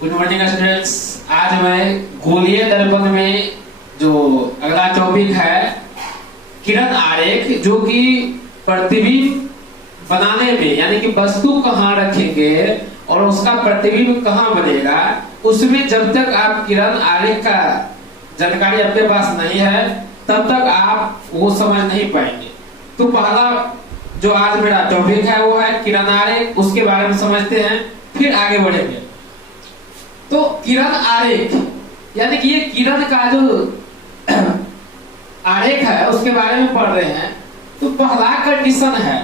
Good morning students. आज मैं गोलीय दर्पण में जो अगला टॉपिक है किरण आरेख, जो कि प्रतिबिंब बनाने में यानी कि वस्तु कहाँ रखेंगे और उसका प्रतिबिंब कहाँ बनेगा, उसमें जब तक आप किरण आरेख का जानकारी आपके पास नहीं है तब तक आप वो समझ नहीं पाएंगे। तो पहला जो आज मेरा टॉपिक है वो है किरण आरेख, उसके बारे में समझते हैं, फिर आगे बढ़ेंगे। तो किरण आरेख यानी कि ये किरण का जो आरेख है उसके बारे में पढ़ रहे हैं। तो पहला कंडीशन है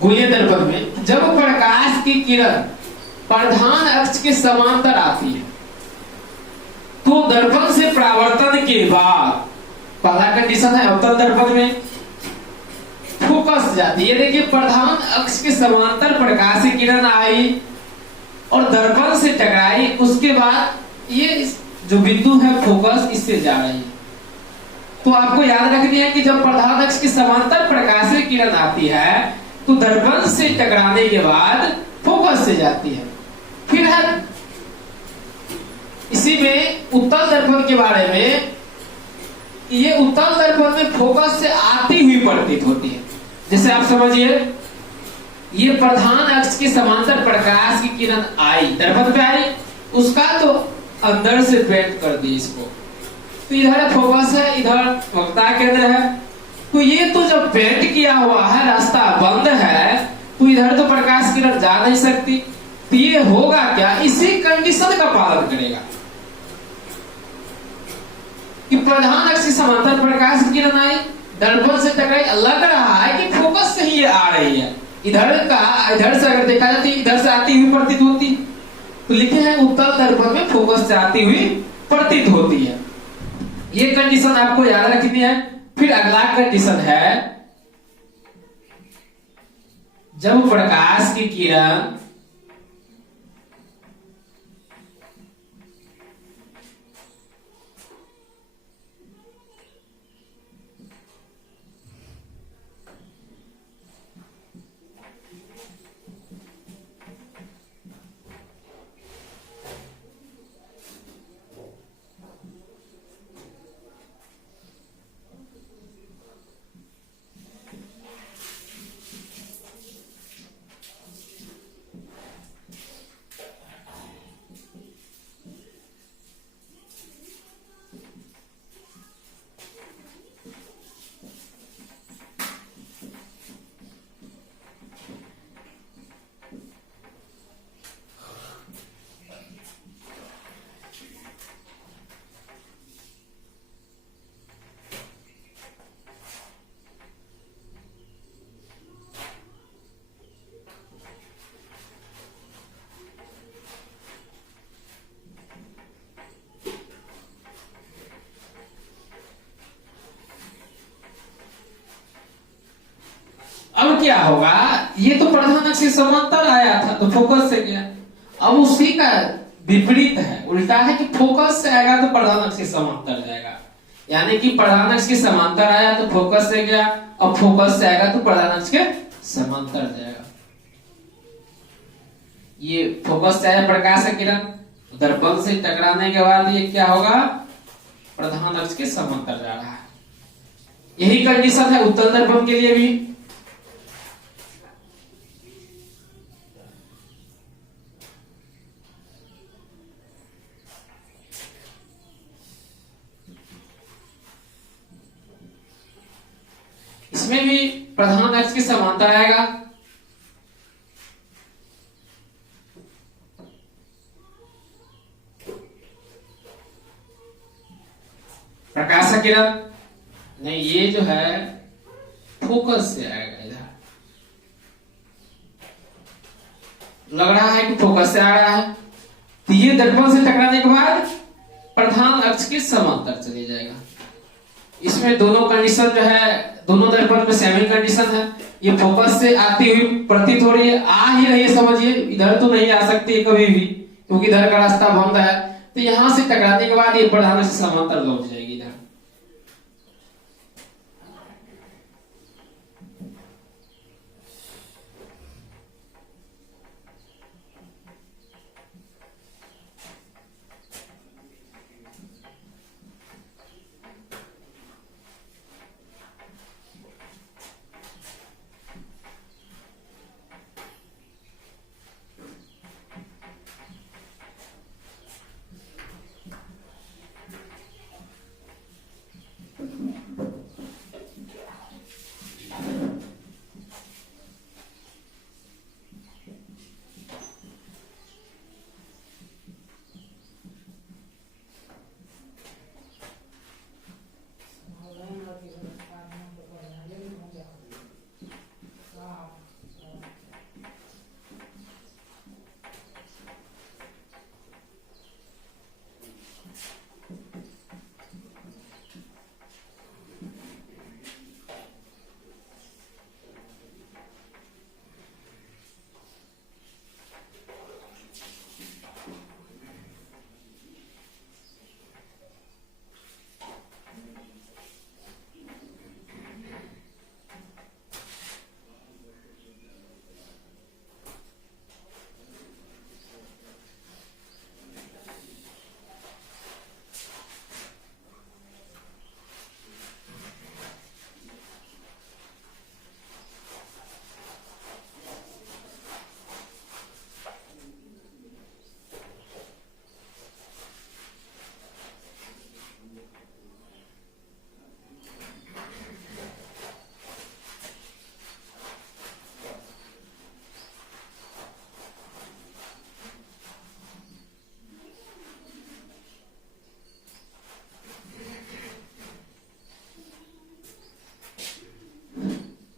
गोलीय दर्पण में, जब प्रकाश की किरण प्रधान अक्ष के समांतर आती है तो दर्पण से परावर्तन के बाद पहला कंडीशन है अवतल दर्पण में फोकस जाती है। देखिए, प्रधान अक्ष के समांतर प्रकाश की किरण आई और दर्पण से टकराई, उसके बाद ये जो बिंदु है फोकस इससे जा रही है। तो आपको याद रखनी है कि जब प्रधान अक्ष के समांतर प्रकाश की किरण आती है तो दर्पण से टकराने के बाद फोकस से जाती है। फिर है इसी में उत्तल दर्पण के बारे में, ये उत्तल दर्पण में फोकस से आती हुई प्रतीत होती है। जैसे आप समझिए, ये प्रधान अक्ष के समांतर प्रकाश की किरण आई, दर्पण पे आई, उसका तो अंदर से पेंट कर दी इसको, तो इधर फोकस है, इधर वक्ता केंद्र है। तो ये तो जब पेंट किया हुआ है, रास्ता बंद है, तो इधर तो प्रकाश किरण जा नहीं सकती। तो ये होगा क्या, इसी कंडीशन का पालन करेगा कि प्रधान अक्ष के समांतर प्रकाश की किरण आई, दर्पण से टकराई, लग रहा है कि फोकस से ही ये आ रही है। इधर से अगर देखा जाती है इधर से आती हुई प्रतीत होती, तो लिखे हैं उत्तल दर्पण में फोकस से आती हुई प्रतीत होती है। ये कंडीशन आपको याद रखनी है। फिर अगला कंडीशन है जब प्रकाश की किरण अब क्या होगा, ये तो प्रधान अक्ष के समांतर आया था तो फोकस से गया। अब उसी का विपरीत है, उल्टा है कि फोकस से आएगा तो प्रधान अक्ष के समांतर जाएगा। यानी कि प्रधान अक्ष के समांतर आया तो फोकस से गया, अब फोकस से आएगा तो प्रधान अक्ष के समांतर जाएगा। ये फोकस से आया प्रकाश की किरण, दर्पण से टकराने के बाद ये क्या होगा, प्रधान अक्ष के समांतर जा रहा है। यही कंडीशन है उत्तल दर्पण के लिए भी। इसमें भी प्रधान अक्ष के समांतर आएगा। प्रकाश की किरण नहीं, ये जो है फोकस से आएगा। इधर लग रहा है कि फोकस से आ रहा है, तो ये दर्पण से टकराने के बाद प्रधान अक्ष के समांतर चले जाएगा। इसमें दोनों कंडीशन जो है, दोनों दर्पण में सेम ही कंडीशन है। ये फोकस से आती हुई प्रतीत हो रही है, आ ही रही है, समझिए इधर तो नहीं आ सकती है कभी भी क्योंकि इधर का रास्ता बंद है। तो यहां से टकराने के बाद ये प्रधान अक्ष से समांतर लौट जाएगी इधर।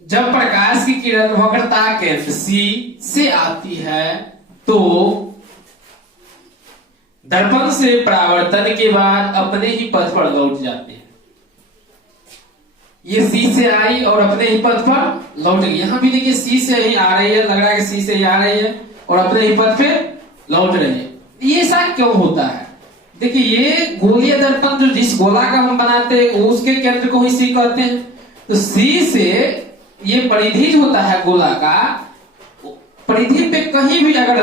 जब प्रकाश की किरण वक्रता केंद्र C से आती है तो दर्पण से परावर्तन के बाद अपने ही पथ पर लौट जाते हैं। ये C से आई और अपने ही पथ पर लौट गई। यहां भी देखिए C से ही आ रही है, लग रहा है कि C से ही आ रही है और अपने ही पथ पे लौट रही है। ये ऐसा क्यों होता है? देखिए ये गोलीय दर्पण जो जिस गोला का हम बनाते हैं उसके केंद्र को ही C कहते हैं। तो C से ये परिधि जो होता है गोला का, परिधि पे कहीं भी अगर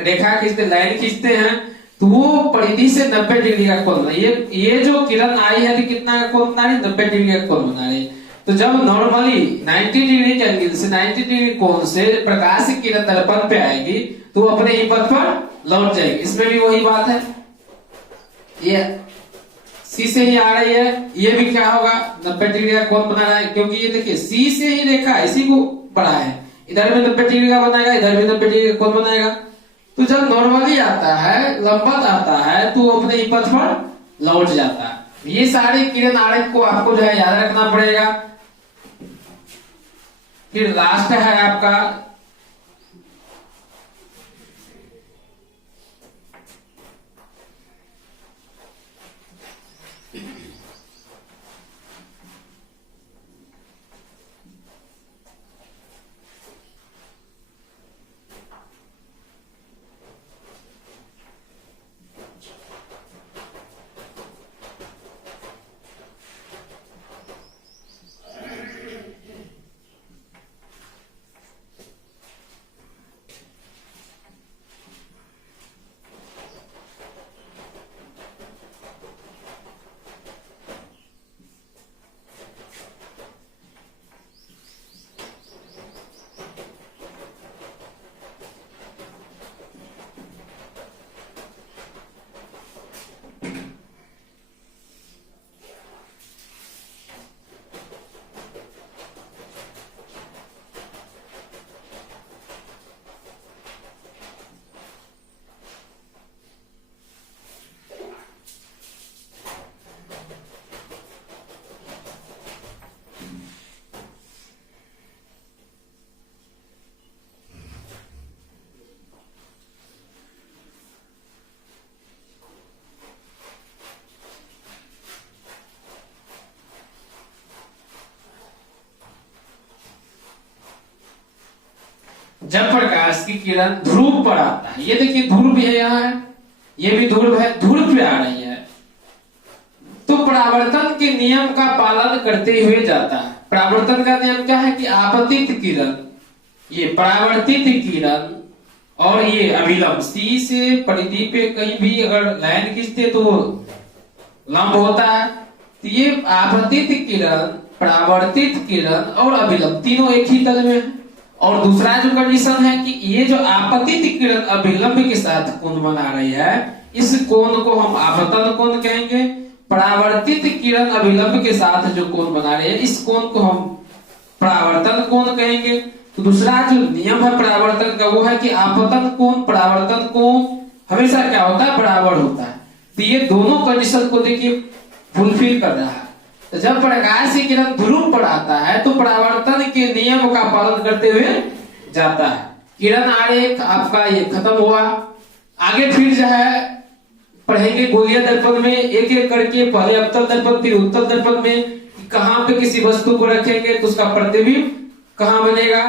रेखा खींचते, लाइन खींचते हैं तो वो परिधि से 90 डिग्री का कोण बना। ये जो किरण आई है तो कितना का कोण बना रही है? 90 डिग्री का कोण बना रही है। तो जब नॉर्मली 90 डिग्री के एंगल से 90 डिग्री कोण से प्रकाश की किरण दर्पण पे आएगी तो अपने ही पथ पर लौट जाएगी। इसमें भी वही बात है, ये C से ही आ रही है, ये भी क्या होगा? 90 डिग्री का कोण बना रहा है, क्योंकि ये देखिए C से ही रेखा इसी को बढ़ा है। इधर भी 90 डिग्री का बनाएगा, इधर भी 90 डिग्री का कोण बनाएगा। तो जब नॉर्मली आता है, लंबवत आता है तो अपने ही पथ पर लौट जाता है। ये सारे किरण आरेख को आपको जो है याद रखना पड़ेगा। फिर लास्ट है आपका जब प्रकाश की किरण ध्रुव पर आता है, ये देखिए ध्रुव भी है, यहाँ है, ये भी ध्रुव है, ध्रुव पे आ रही है तो परावर्तन के नियम का पालन करते हुए जाता है। परावर्तन का नियम क्या है कि आपतित किरण, ये परावर्तित किरण और ये अभिलंब C से परिधि पे कहीं भी अगर लाइन खींचते तो वो लंब होता है। तो ये आपतित किरण, परावर्तित किरण और अभिलंब तीनों एक ही तल में है। और दूसरा जो कंडीशन है कि ये जो आपतित किरण अभिलंब के साथ कोण बना रही है, इस कोण को हम आपतन कोण कहेंगे। परावर्तित किरण अभिलंब के साथ जो कोण बना रही है, इस कोण को हम परावर्तन कोण कहेंगे। तो दूसरा जो नियम है परावर्तन का वो है कि आपतन कोण परावर्तन कोण हमेशा क्या होता है? बराबर होता है। तो ये दोनों कंडीशन को देखिए फुलफिल कर रहा है। तो जब प्रकाश की किरण ध्रुव पर आता है तो परावर्तन के नियम का पालन करते हुए जाता है। किरण आरेख आपका ये खत्म हुआ। आगे फिर जो है पढ़ेंगे गोलीय दर्पण में एक एक करके, पहले अवतल दर्पण फिर उत्तल दर्पण में कहां पे किसी वस्तु को रखेंगे तो उसका प्रतिबिंब कहां बनेगा।